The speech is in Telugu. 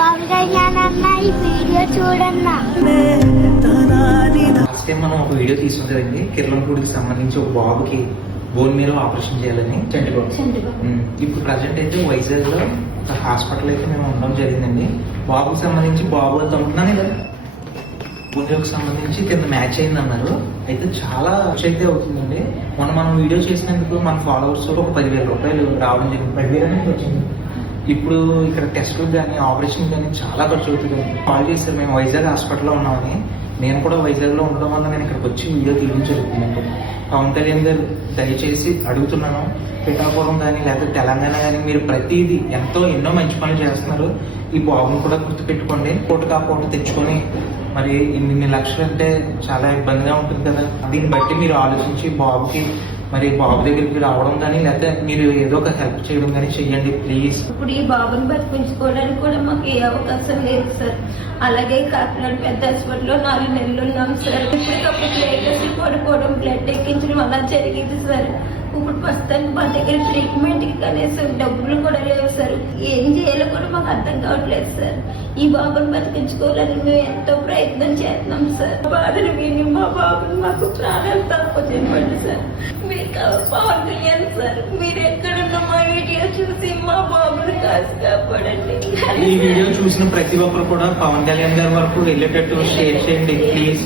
పవన్ కళ్యాణ్ అన్న ఈ వీడియో చూడన్నా. లాస్ట్ టైం మనం ఒక వీడియో తీసుకుంది కదండి, కిర్లంపూడికి సంబంధించి ఒక బాబుకి బోన్ మీద ఆపరేషన్ చేయాలని ఇప్పుడు ప్రజెంట్ అయితే వైజాగ్ లో ఒక హాస్పిటల్ అయితే మేము ఉండడం జరిగిందండి. బాబుకి సంబంధించి బాబు తమ్ముతున్నానే కదా బోన్కి సంబంధించి కింద మ్యాచ్ అయింది అన్నారు. అయితే చాలా ఖర్చు అయితే అవుతుందండి. మనం వీడియో చేసినందుకు మన ఫాలోవర్స్ ఒక 10,000 రూపాయలు రావడం జరిగింది. 10,000 అనేది వచ్చింది. ఇప్పుడు ఇక్కడ టెస్టులకు కానీ ఆపరేషన్ కానీ చాలా ఖర్చు అవుతుంది. కాల్ చేశారు, మేము వైజాగ్ హాస్పిటల్లో ఉన్నామని. నేను కూడా వైజాగ్లో ఉండడం వల్ల నేను ఇక్కడికి వచ్చి వీడియో తీయడం జరుగుతుందండి. పవన్ కళ్యాణ్ గారు దయచేసి అడుగుతున్నాను, పిఠాపురం కానీ లేకపోతే తెలంగాణ కానీ మీరు ప్రతిదీ ఎన్నో మంచి పనులు చేస్తున్నారు. ఈ బాబుని కూడా గుర్తుపెట్టుకోండి. పూటకా పూట తెచ్చుకొని మరి ఇన్ని లక్షలు అంటే చాలా ఇబ్బందిగా ఉంటుంది కదా. దీన్ని బట్టి మీరు ఆలోచించి బాబుకి మరి బాబు దగ్గరికి రావడం కానీ లేకపోతే మీరు ఏదో ఒక హెల్ప్ చేయడం కానీ చెయ్యండి ప్లీజ్. ఇప్పుడు ఈ బాబుని బతికించుకోవడానికి కూడా మాకు ఏ అవకాశం లేదు సార్. అలాగే కాకినాడ పెద్ద హాస్పిటల్లో 4 నెలలు ఉన్నాం సార్. ఇప్పటికప్పుడు ప్లేటెస్ పడుకోవడం, బ్లడ్ ఎక్కించడం అలా జరిగింది సార్. ఇప్పుడు ప్రస్తుతానికి మా దగ్గర ట్రీట్మెంట్ కి కనీసం డబ్బులు కూడా లేవు సార్. ఏం చేయాలో కూడా మాకు అర్థం కావట్లేదు సార్. ఈ బాబుని బతికించుకోవాలని మేము ఎంతో ప్రయత్నం చేస్తున్నాం సార్. బాధలు విని మా బాబుని మాకు ప్రాణాలు తక్కువ చెప్పండి సార్. మీరు పవన్ కళ్యాణ్ సార్, మీరు ఎక్కడున్న మా వీడియో చూసి మా బాబుని కాసి కాపాడండి. ఈ వీడియో చూసిన ప్రతి ఒక్కరు కూడా పవన్ కళ్యాణ్ గారి వరకు వెళ్ళేటట్టు షేర్ చేయండి ప్లీజ్.